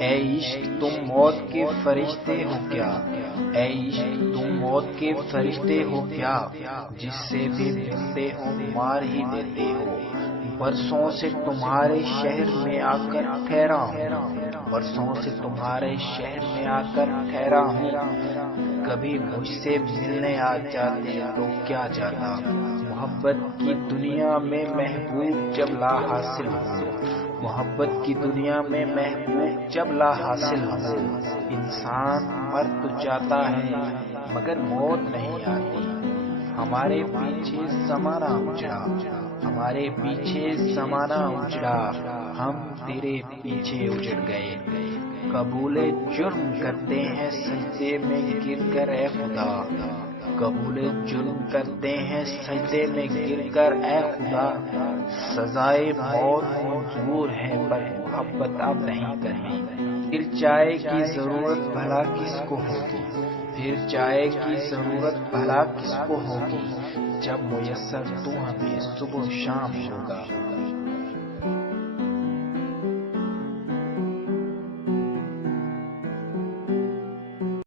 اے عشق تم موت کے فرشتے ہو کیا، اے عشق تم موت کے فرشتے ہو کیا، جس سے بھی ملتے ہو مار ہی دیتے ہو۔ برسوں سے تمہارے شہر میں آ کر ٹھہرا ہوں، برسوں سے تمہارے شہر میں آ کر ٹھہرا ہوں، کبھی مجھ سے ملنے آ جاتے تو کیا جاتا۔ محبت کی دنیا میں محبوب جب لا حاصل ہو، محبت کی دنیا میں محبوب جب لا حاصل ہو، انسان مر تو جاتا ہے مگر موت نہیں آتی۔ ہمارے پیچھے زمانہ اجڑا، ہمارے پیچھے زمانہ اجڑا، ہم تیرے پیچھے اجڑ گئے۔ قبول جرم کرتے ہیں سجدے میں گر کر اے خدا، قبول جرم کرتے ہیں سجدے میں گر کر اے خدا، سزائے موت منظور ہے پر محبت اب نہیں کرنی۔ پھر چائے کی ضرورت بھلا کس کو ہوگی، پھر چائے کی ضرورت بھلا کس کو ہوگی، جب میسر تو ہمیں صبح و شام ہوگا۔